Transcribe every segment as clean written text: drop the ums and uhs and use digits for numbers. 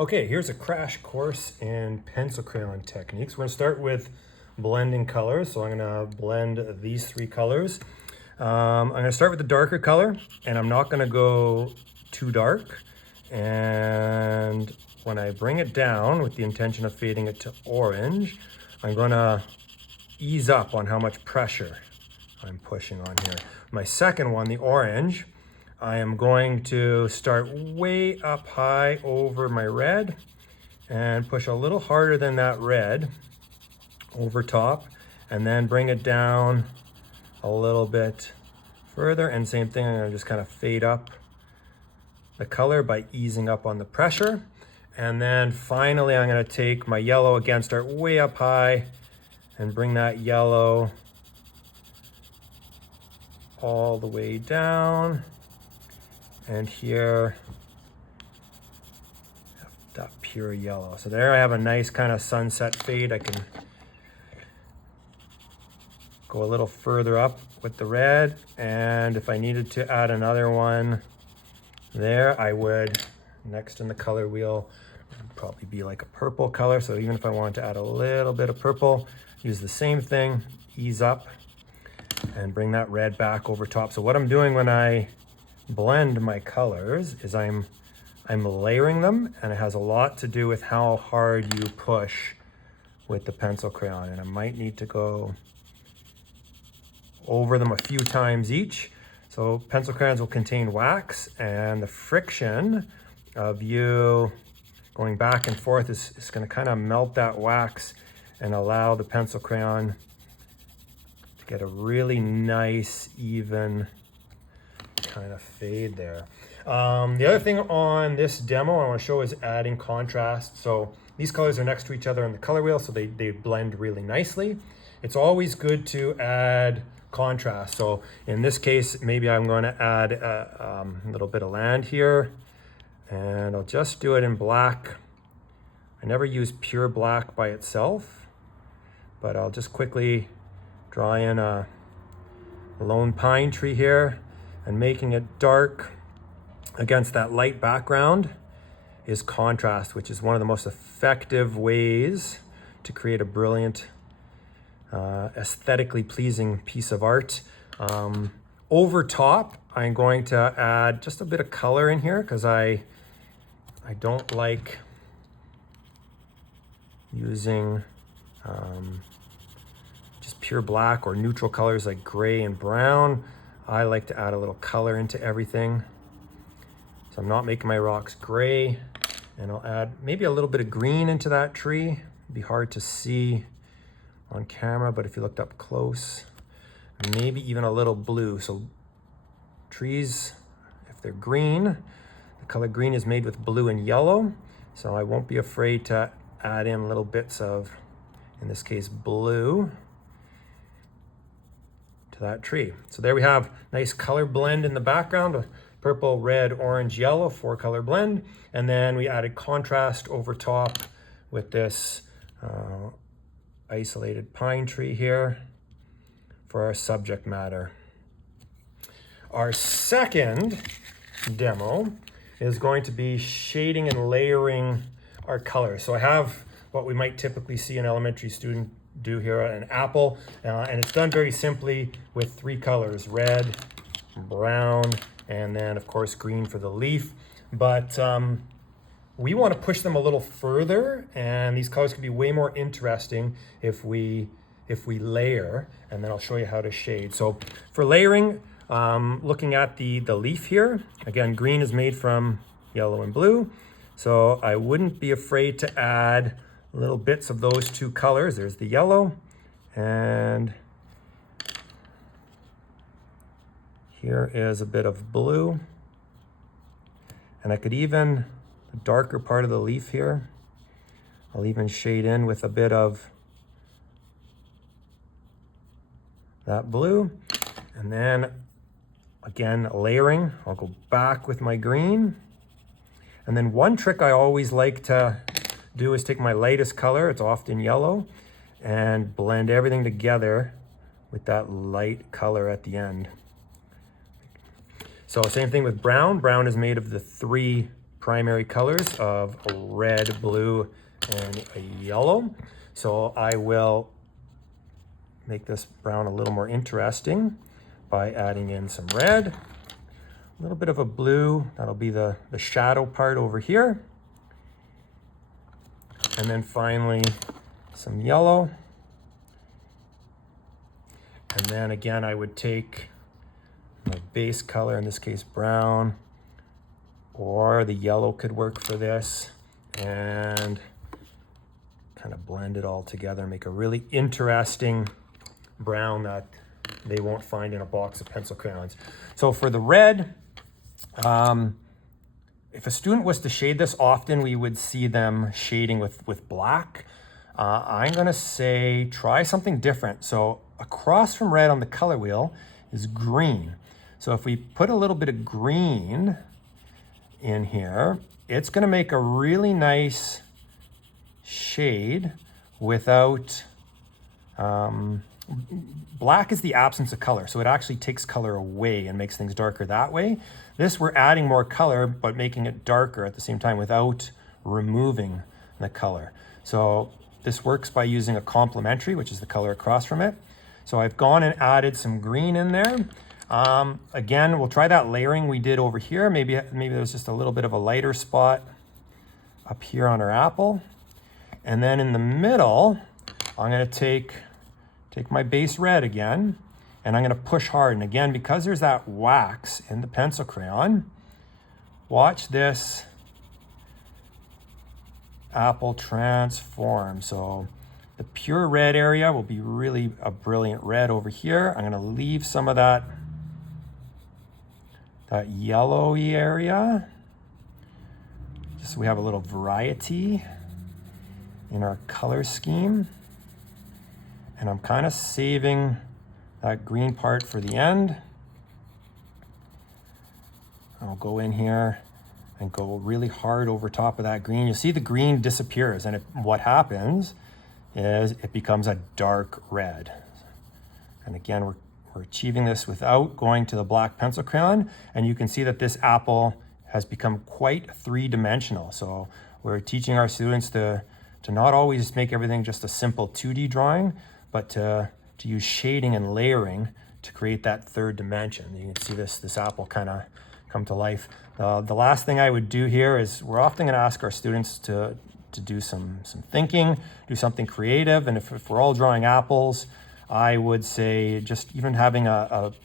Okay, here's a crash course in pencil crayon techniques. We're gonna start with blending colors. So I'm gonna blend these three colors. I'm gonna start with the darker color, and I'm not gonna go too dark. And when I bring it down with the intention of fading it to orange, I'm gonna ease up on how much pressure I'm pushing on here. My second one, the orange, I am going to start way up high over my red and push a little harder than that red over top, and then bring it down a little bit further. And same thing, I'm gonna just kind of fade up the color by easing up on the pressure. And then finally, I'm gonna take my yellow, again, start way up high and bring that yellow all the way down. And here, that pure yellow. So there I have a nice kind of sunset fade. I can go a little further up with the red. And if I needed to add another one there, I would, next in the color wheel, probably be like a purple color. So even if I wanted to add a little bit of purple, use the same thing, ease up and bring that red back over top. So what I'm doing when I blend my colors is I'm layering them, and it has a lot to do with how hard you push with the pencil crayon. And I might need to go over them a few times each. So pencil crayons will contain wax, and the friction of you going back and forth is going to kind of melt that wax and allow the pencil crayon to get a really nice, even kind of fade there. The other thing on this demo I want to show is adding contrast. So these colors are next to each other on the color wheel, so they blend really nicely. It's always good to add contrast. So in this case, maybe I'm going to add a little bit of land here, and I'll just do it in black. I never use pure black by itself, but I'll just quickly draw in a lone pine tree here, and making it dark against that light background is contrast, which is one of the most effective ways to create a brilliant, aesthetically pleasing piece of art. Over top, I'm going to add just a bit of color in here because I don't like using just pure black or neutral colors like gray and brown. I like to add a little color into everything. So I'm not making my rocks gray, and I'll add maybe a little bit of green into that tree. It'd be hard to see on camera, but if you looked up close, maybe even a little blue. So trees, if they're green, the color green is made with blue and yellow. So I won't be afraid to add in little bits of, in this case, blue to that tree. So there we have nice color blend in the background, purple, red, orange, yellow, 4-color blend. And then we added contrast over top with this isolated pine tree here for our subject matter. Our second demo is going to be shading and layering our colors. So I have what we might typically see an elementary student do here, an apple, and it's done very simply with 3 colors, red, brown, and then of course green for the leaf. But we want to push them a little further, and these colors can be way more interesting if we layer, and then I'll show you how to shade. So for layering, looking at the leaf here, again, green is made from yellow and blue, so I wouldn't be afraid to add little bits of those 2 colors. There's the yellow, and here is a bit of blue. And I could even, the darker part of the leaf here, I'll even shade in with a bit of that blue. And then again, layering, I'll go back with my green. And then one trick I always like to do is take my lightest color, it's often yellow, and blend everything together with that light color at the end. So same thing with brown. Brown is made of the 3 primary colors of red, blue, and a yellow. So I will make this brown a little more interesting by adding in some red, a little bit of a blue, that'll be the shadow part over here. And then finally some yellow. And then again, I would take my base color, in this case brown, or the yellow could work for this, and kind of blend it all together, make a really interesting brown that they won't find in a box of pencil crayons. So for the red, if a student was to shade this, often we would see them shading with black. I'm gonna say try something different. So across from red on the color wheel is green. So if we put a little bit of green in here, it's gonna make a really nice shade without, black is the absence of color, so it actually takes color away and makes things darker that way. This, we're adding more color, but making it darker at the same time without removing the color. So this works by using a complementary, which is the color across from it. So I've gone and added some green in there. Again, we'll try that layering we did over here. Maybe there's just a little bit of a lighter spot up here on our apple. And then in the middle, I'm gonna take my base red again, and I'm gonna push hard. And again, because there's that wax in the pencil crayon, watch this apple transform. So the pure red area will be really a brilliant red over here. I'm gonna leave some of that yellowy area, just so we have a little variety in our color scheme. And I'm kind of saving that green part for the end. I'll go in here and go really hard over top of that green. You see the green disappears, and what happens is it becomes a dark red. And again, we're achieving this without going to the black pencil crayon, and you can see that this apple has become quite three-dimensional. So we're teaching our students to not always make everything just a simple 2D drawing, but to use shading and layering to create that third dimension. You can see this apple kind of come to life. The last thing I would do here is we're often going to ask our students to do some thinking, do something creative. And if we're all drawing apples, I would say just even having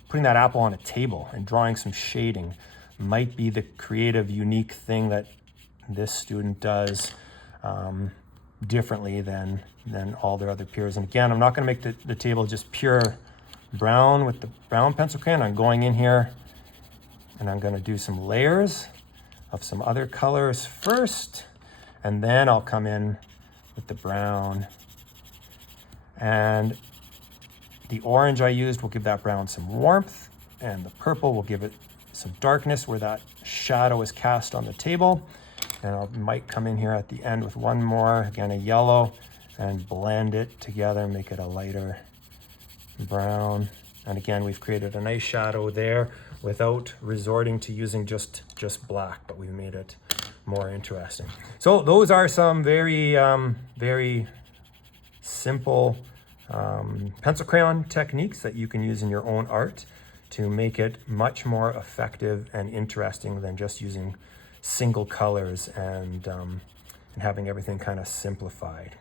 putting that apple on a table and drawing some shading might be the creative, unique thing that this student does differently than all their other peers. And again, I'm not going to make the table just pure brown with the brown pencil crayon. I'm going in here and I'm going to do some layers of some other colors first, and then I'll come in with the brown. And the orange I used will give that brown some warmth, and the purple will give it some darkness where that shadow is cast on the table. And I might come in here at the end with one more, again a yellow, and blend it together, make it a lighter brown. And again, we've created a nice shadow there without resorting to using just black, but we've made it more interesting. So those are some very, very simple pencil crayon techniques that you can use in your own art to make it much more effective and interesting than just using single colors and having everything kind of simplified.